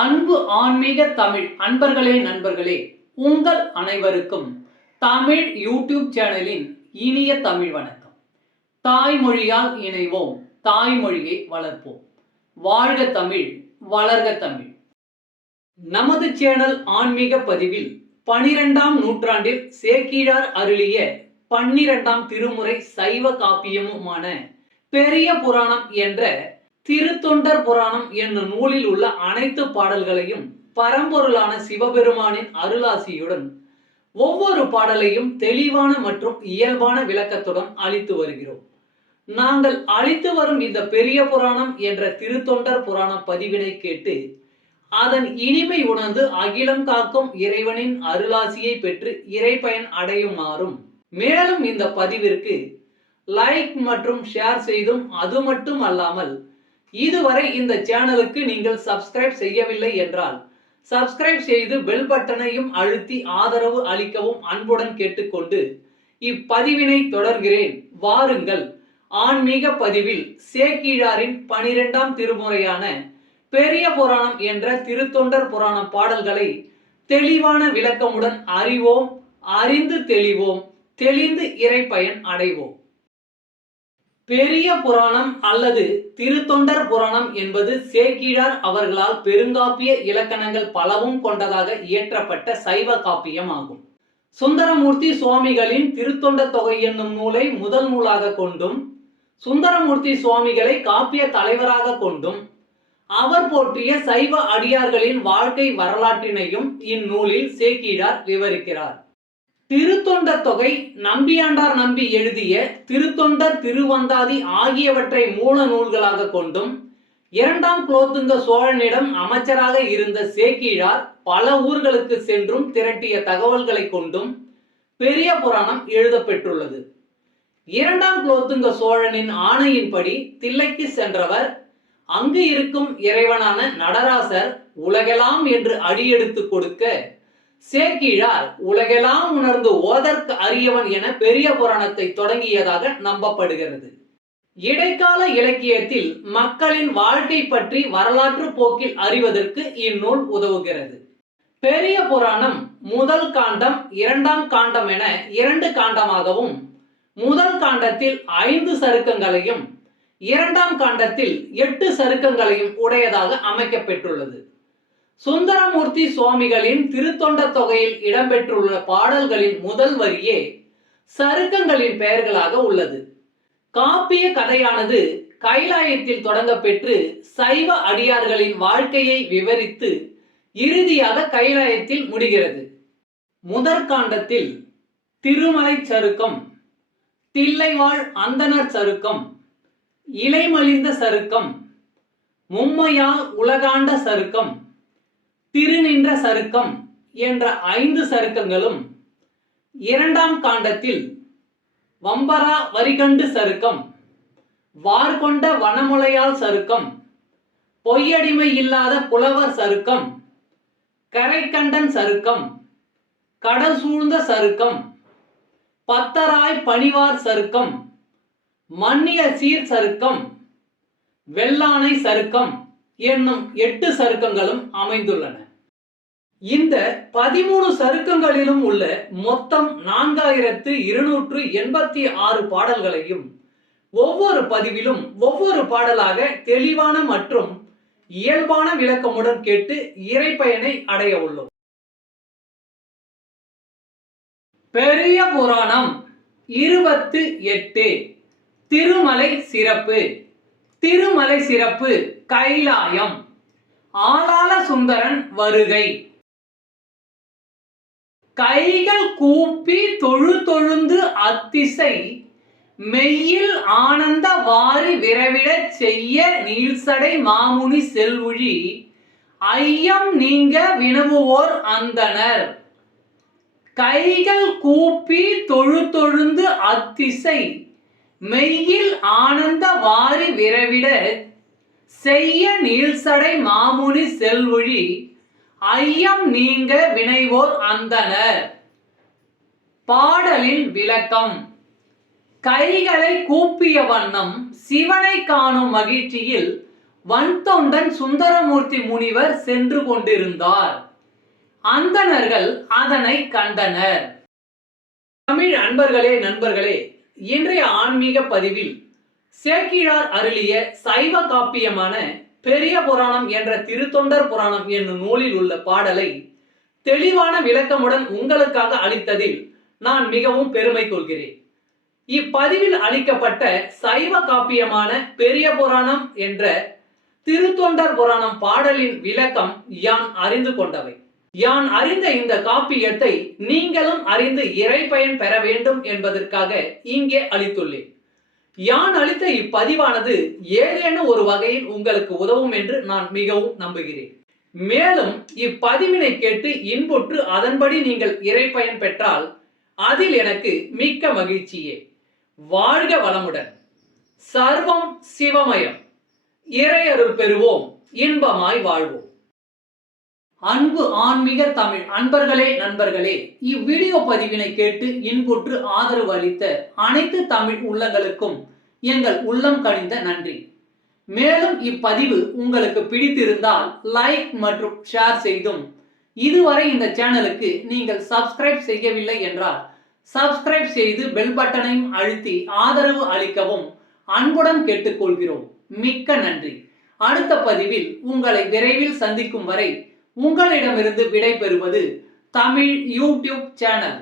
அன்பு ஆன்மீக தமிழ் அன்பர்களே நண்பர்களே, உங்கள் அனைவருக்கும் தமிழ் யூடியூப் சேனலின் இனிய தமிழ் வணக்கம். தாய்மொழியால் இணைவோம், தாய்மொழியை வளர்ப்போம். வாழ்க தமிழ், வளர்க தமிழ். நமது சேனல் ஆன்மீக பதிவில் 12ஆம் நூற்றாண்டில் சேக்கிழார் அருளிய 12ஆம் திருமுறை சைவ காப்பியமுமான பெரிய புராணம் என்ற திருத்தொண்டர் புராணம் என்னும் நூலில் உள்ள அனைத்து பாடல்களையும் பரம்பொருளான சிவபெருமானின் அருளாசியுடன் ஒவ்வொரு பாடலையும் தெளிவான மற்றும் இயல்பான விளக்கத்துடன் அளித்து வருகிறோம். நாங்கள் அளித்து வரும் இந்த பெரிய புராணம் என்ற திருத்தொண்டர் புராண பதிவினை கேட்டு அதன் இனிமை உணர்ந்து அகிலம் காக்கும் இறைவனின் அருளாசியை பெற்று இறைப்பயன் அடையுமாறும், மேலும் இந்த பதிவிற்கு லைக் மற்றும் ஷேர் செய்தும், அது மட்டும் அல்லாமல் இதுவரை இந்த சேனலுக்கு நீங்கள் சப்ஸ்கிரைப் செய்யவில்லை என்றால் சப்ஸ்கிரைப் செய்து பெல் பட்டனையும் அழுத்தி ஆதரவு அளிக்கவும் அன்புடன் கேட்டுக்கொண்டு இப்பதிவினை தொடர்கிறேன். வாருங்கள், ஆன்மீக பதிவில் சேக்கிழாரின் 12ஆம் திருமுறையான பெரிய புராணம் என்ற திருத்தொண்டர் புராண பாடல்களை தெளிவான விளக்கமுடன் அறிவோம், அறிந்து தெளிவோம், தெளிந்து இறைப்பயன் அடைவோம். பெரிய புராணம் அல்லது திருத்தொண்டர் புராணம் என்பது சேக்கிழார் அவர்களால் பெருங்காப்பிய இலக்கணங்கள் பலவும் கொண்டதாக இயற்றப்பட்ட சைவ காப்பியம் ஆகும். சுந்தரமூர்த்தி சுவாமிகளின் திருத்தொண்ட தொகை என்னும் நூலை முதல் நூலாக கொண்டும், சுந்தரமூர்த்தி சுவாமிகளை காப்பிய தலைவராக கொண்டும், அவர் போற்றிய சைவ அடியார்களின் வாழ்க்கை வரலாற்றினையும் இந்நூலில் சேக்கிழார் விவரிக்கிறார். திருத்தொண்ட தொகை நம்பியாண்டார் நம்பி எழுதிய திருத்தொண்டர் திருவந்தாதி ஆகியவற்றை மூல நூல்களாக கொண்டும், 2ஆம் குலோத்துங்க சோழனிடம் அமைச்சராக இருந்த சேக்கிழார் பல ஊர்களுக்கு சென்றும் திரட்டிய தகவல்களை கொண்டும் பெரிய புராணம் எழுதப்பெற்றுள்ளது. 2ஆம் குலோத்துங்க சோழனின் ஆணையின்படி தில்லைக்கு சென்றவர் அங்கு இருக்கும் இறைவனான நடராசர் உலகெல்லாம் என்று அடியெடுத்து கொடுக்க சேக்கிழார் உலகெல்லாம் உணர்ந்து ஓதற்கு அரியவன் என பெரிய புராணத்தை தொடங்கியதாக நம்பப்படுகிறது. இடைக்கால இலக்கியத்தில் மக்களின் வாழ்க்கை பற்றி வரலாற்று போக்கில் அறிவதற்கு இந்நூல் உதவுகிறது. பெரிய புராணம் முதல் காண்டம், 2ஆம் காண்டம் என 2 காண்டமாகவும், முதல் காண்டத்தில் 5 சருக்கங்களையும் 2ஆம் காண்டத்தில் 8 சருக்கங்களையும் உடையதாக அமைக்கப்பெற்றுள்ளது. சுந்தரமூர்த்தி சுவாமிகளின் திருத்தொண்ட தொகையில் இடம்பெற்றுள்ள பாடல்களின் முதல் வரியே சருக்கங்களின் பெயர்களாக உள்ளது. காப்பிய கதையானது கைலாயத்தில் தொடங்க பெற்று சைவ அடியார்களின் வாழ்க்கையை விவரித்து இறுதியாக கைலாயத்தில் முடிகிறது. முதற்காண்டத்தில் திருமலை சருக்கம், தில்லைவாழ் அந்தணர் சருக்கம், இலைமலிந்த சருக்கம், மும்மையால் உலகாண்ட சருக்கம், திருநின்ற சருக்கம் என்ற 5 சருக்கங்களும், 2ஆம் காண்டத்தில் வம்பரா வரிகண்டு சருக்கம், வார்கொண்ட வனமுலையால் சருக்கம், பொய்யடிமை இல்லாத புலவர் சருக்கம், கரைக்கண்டன் சருக்கம், கடல் சூழ்ந்த சருக்கம், பத்தராய் பணிவார் சருக்கம், மன்னிய சீர் சருக்கம், வெள்ளானை சருக்கம் என்னும் 8 சருக்கங்களும் அமைந்துள்ளன. இந்த 13 சருக்கங்களிலும் உள்ள மொத்தம் 4286 பாடல்களையும் ஒவ்வொரு பதிவிலும் ஒவ்வொரு பாடலாக தெளிவான மற்றும் இயல்பான விளக்கமுடன் கேட்டு இறைப்பயனை அடைய உள்ளோம். பெரிய புராணம் 28 திருமலை சிறப்பு. திருமலை சிறப்பு கைலாயம். ஆளாள சுந்தரன் வருகை. கைகள் கூப்பி தொழுதொழுந்து அத்திசை மெய்யில் ஆனந்த வாரி விரவிடச் செய்ய நீள்சடை மாமுனி செல்வுழி ஐயம் நீங்க வினவுவோர் அந்தணர். கைகள் கூப்பி தொழுதொழுந்து அத்திசை மெய்யில் ஆனந்த வாரி விரவிட செய்ய நீள்சடை மாமுனி செல்வொழி ஐயம் நீங்க வினைவோர் அந்தணர். பாடலின் விளக்கம். கைகளை கூப்பிய வண்ணம் சிவனை காணும் மகிழ்ச்சியில் வன்தொண்டன் சுந்தரமூர்த்தி முனிவர் சென்று கொண்டிருந்தார். அந்தணர்கள் அதனை கண்டனர். தமிழ் அன்பர்களே, நண்பர்களே, இன்றைய ஆன்மீக பதிவில் சேக்கிழார் அருளிய சைவ காப்பியமான பெரிய புராணம் என்ற திருத்தொண்டர் புராணம் என்னும் நூலில் உள்ள பாடலை தெளிவான விளக்கமுடன் உங்களுக்காக அளித்ததில் நான் மிகவும் பெருமை கொள்கிறேன். இப்பதிவில் அளிக்கப்பட்ட சைவ காப்பியமான பெரிய புராணம் என்ற திருத்தொண்டர் புராணம் பாடலின் விளக்கம் யான் அறிந்து கொண்டவை. யான் அறிந்த இந்த காப்பியத்தை நீங்களும் அறிந்து இறை பயன் பெற வேண்டும் என்பதற்காக இங்கே அளித்துள்ளேன். யான் அளித்த இப்பதிவானது ஏதேனும் ஒரு வகையில் உங்களுக்கு உதவும் என்று நான் மிகவும் நம்புகிறேன். மேலும் இப்பதிவினை கேட்டு இன்புற்று அதன்படி நீங்கள் இறை பயன் பெற்றால் அதில் எனக்கு மிக்க மகிழ்ச்சியே. வாழ்க வளமுடன். சர்வம் சிவமயம். இறை அருள் பெறுவோம், இன்பமாய் வாழ்வோம். அன்பு ஆன்மீக தமிழ் அன்பர்களே, நண்பர்களே, இவ்வீடியோ பதிவினை கேட்டு இன்புற்று ஆதரவு அளித்த அனைத்து தமிழ் உள்ளங்களுக்கும் எங்கள் உள்ளம் கனிந்த நன்றி. மேலும் இப்பதிவு உங்களுக்கு பிடித்திருந்தால் லைக் மற்றும் ஷேர் செய்தும், இதுவரை இந்த சேனலுக்கு நீங்கள் சப்ஸ்கிரைப் செய்யவில்லை என்றால் சப்ஸ்கிரைப் செய்து பெல் பட்டனையும் அழுத்தி ஆதரவு அளிக்கவும் அன்புடன் கேட்டுக்கொள்கிறோம். மிக்க நன்றி. அடுத்த பதிவில் உங்களை விரைவில் சந்திக்கும் வரை உங்களிடமிருந்து விடை பெறுவது தமிழ் யூடியூப் சேனல்.